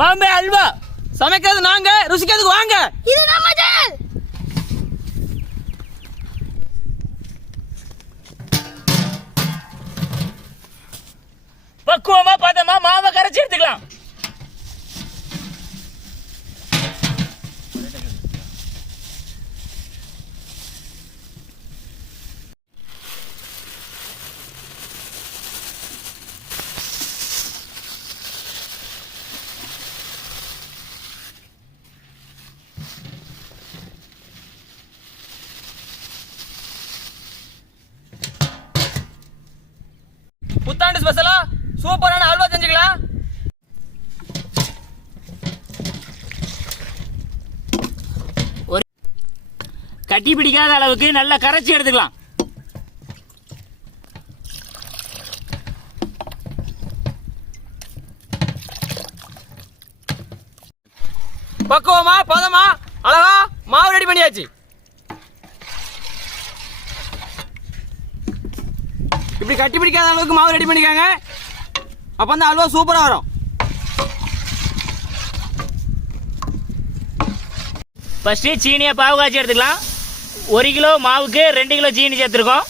பாம்பே அல்வா சமைக்கிறது நாங்க, ருசிக்கிறதுக்கு வாங்க. இது நம்ம சேனல். பக்குவமா பதமா மாவை கரைச்சி எடுத்துக்கலாம். புத்தாண்டு ஸ்பெஷலா சூப்பரான அல்வா செஞ்சுக்கலாம். ஒரு கட்டி பிடிக்காத அளவுக்கு நல்லா கரைச்சி எடுத்துக்கலாம். பக்குவமா பதமா அழகா மாவு ரெடி பண்ணியாச்சு. இப்படி கட்டி பிடிக்காத அளவுக்கு மாவு ரெடி பண்ணிக்காங்க. அப்போ அந்த அல்வா சூப்பராக வரும். ஃபஸ்ட்டு சீனியை பாவு காய்ச்சி எடுத்துக்கலாம். 1 கிலோ மாவுக்கு 2 கிலோ சீனி சேர்த்துருக்கோம்.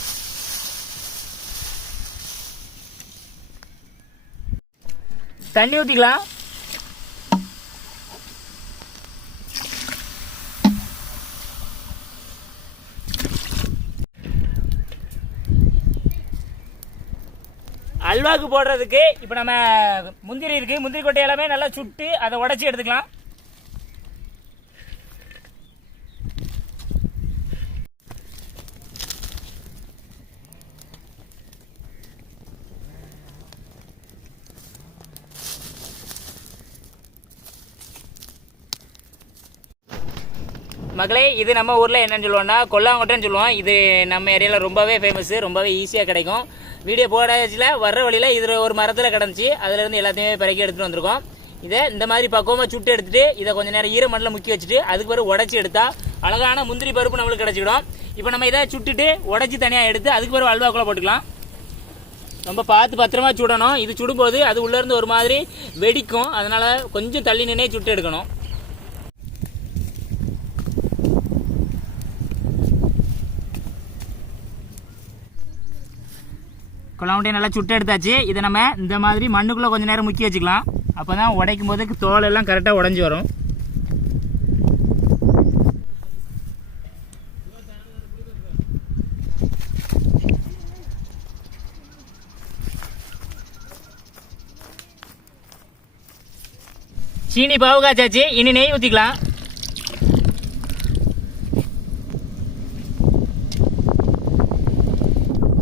தண்ணி ஊற்றிக்கலாம். அல்வாவுக்கு போடுறதுக்கு இப்போ நம்ம முந்திரி இருக்குது, முந்திரி கொட்டை எல்லாமே நல்லா சுட்டு அதை உடச்சி எடுத்துக்கலாம். மக்களே, இது நம்ம ஊரில் என்னன்னு சொல்லுவோம்னா கொல்லாங்கொட்டைன்னு சொல்லுவோம். இது நம்ம ஏரியாவில் ரொம்பவே ஃபேமஸ், ரொம்பவே ஈஸியாக கிடைக்கும். வீடியோ போடாச்சில் வர்ற வழியில் இதில் ஒரு மரத்தில் கிடந்துச்சு, அதிலேருந்து எல்லாத்தையுமே பிறக்கி எடுத்துகிட்டு வந்திருக்கோம். இதை இந்த மாதிரி பக்குவமாக சுட்டு எடுத்துகிட்டு இதை கொஞ்சம் நேரம் ஈரமண்ணில் முக்கி வச்சுட்டு அதுக்கு பிறகு உடச்சி எடுத்தால் அழகான முந்திரி பருப்பு நம்மளுக்கு கிடச்சிக்கிடும். இப்போ நம்ம இதை சுட்டுட்டு உடச்சி தனியாக எடுத்து அதுக்கு பிறகு அல்வாக்குள்ளே போட்டுக்கலாம். ரொம்ப பார்த்து பத்திரமா சுடணும். இது சுடும்போது அது உள்ளேருந்து ஒரு மாதிரி வெடிக்கும், அதனால் கொஞ்சம் தள்ளி நின்னே சுட்டு எடுக்கணும். கொல்லாமட்டையை நல்லா சுட்டு எடுத்தாச்சு. இதை நம்ம இந்த மாதிரி மண்ணுக்குள்ளே கொஞ்சம் நேரம் முக்கி வச்சுக்கலாம். அப்போ தான் உடைக்கும் போது தோல் எல்லாம் கரெக்டாக உடஞ்சி வரும். சீனி பாவு காய்ச்சாச்சு. இனி நெய் ஊற்றிக்கலாம்.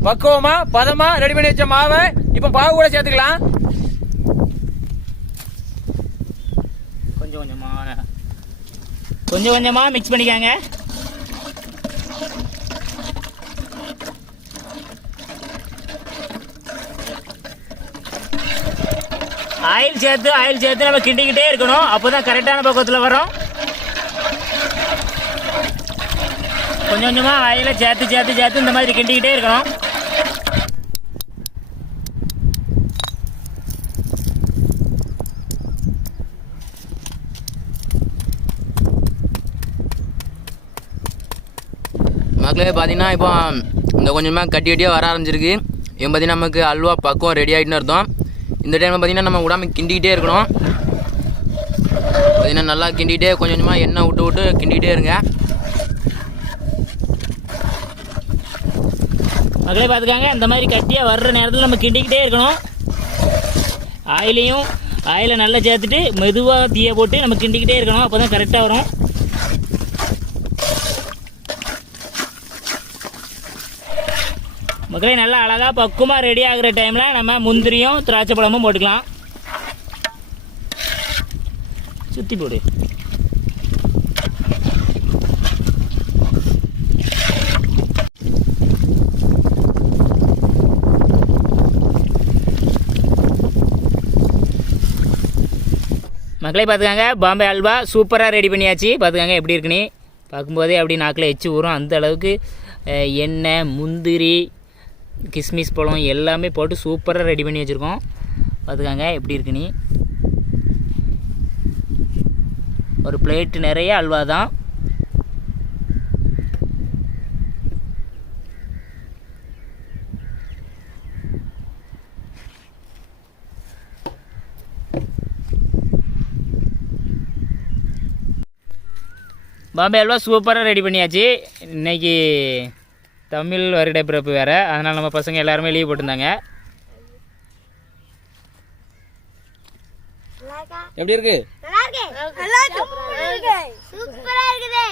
பக்குவமா பதமா ரெடி பண்ணி வச்ச மாவை இப்போ பாவு கூட சேர்த்துக்கலாம். கொஞ்சம் கொஞ்சமா மிக்ஸ் பண்ணிக்காங்க. ஆயில் சேர்த்து நம்ம கிண்டிக்கிட்டே இருக்கணும். அப்போதான் கரெக்டான பக்குவத்தில் வரும். கொஞ்சம் கொஞ்சமா ஆயில சேர்த்து இந்த மாதிரி கிண்டிக்கிட்டே இருக்கணும். மக்களே பார்த்தீங்கன்னா இப்போ இந்த கொஞ்சமாக கட்டியாக வர ஆரம்பிச்சிருக்கு. இப்போ பார்த்தீங்கன்னா நமக்கு அல்வா பக்குவம் ரெடி ஆகிட்டுன்னு அர்த்தம். இந்த டைமில் பார்த்தீங்கன்னா நம்ம விடாமல் கிண்டிக்கிட்டே இருக்கணும். பார்த்தீங்கன்னா நல்லா கிண்டிகிட்டே கொஞ்சம் கொஞ்சமாக எண்ணெய் விட்டு கிண்டிகிட்டே இருங்க. மக்களே பார்த்துக்காங்க, இந்த மாதிரி கட்டியாக வர்ற நேரத்தில் நம்ம கிண்டிக்கிட்டே இருக்கணும். ஆயிலை நல்லா சேர்த்துட்டு மெதுவாக தீயை போட்டு நம்ம கிண்டிக்கிட்டே இருக்கணும். அப்போ தான் கரெக்டாக வரும். மக்களே, நல்லா அழகாக பக்குவமாக ரெடி ஆகிற டைமில் நம்ம முந்திரியும் திராட்சை பழமும் போட்டுக்கலாம். சுற்றி போடு. மக்களே பார்த்துக்காங்க, பாம்பே அல்வா சூப்பராக ரெடி பண்ணியாச்சு. பார்த்துக்காங்க எப்படி இருக்குன்னு. பார்க்கும்போதே அப்படி நாக்கில் எச்சு ஊறும். அந்த அளவுக்கு எண்ணெய், முந்திரி, கிஸ்மிஸ் பழம் எல்லாமே போட்டு சூப்பராக ரெடி பண்ணி வச்சுருக்கோம். பார்த்துக்காங்க எப்படி இருக்குன்னு. ஒரு பிளேட் நிறைய அல்வா தான். பாம்பே அல்வா சூப்பராக ரெடி பண்ணியாச்சு. இன்றைக்கி தமிழ் வருட பிறப்பு வேறு, அதனால் நம்ம பசங்க எல்லாருமே லீவ் போட்டிருந்தாங்க. எப்படி இருக்கு? சூப்பரா இருக்குது.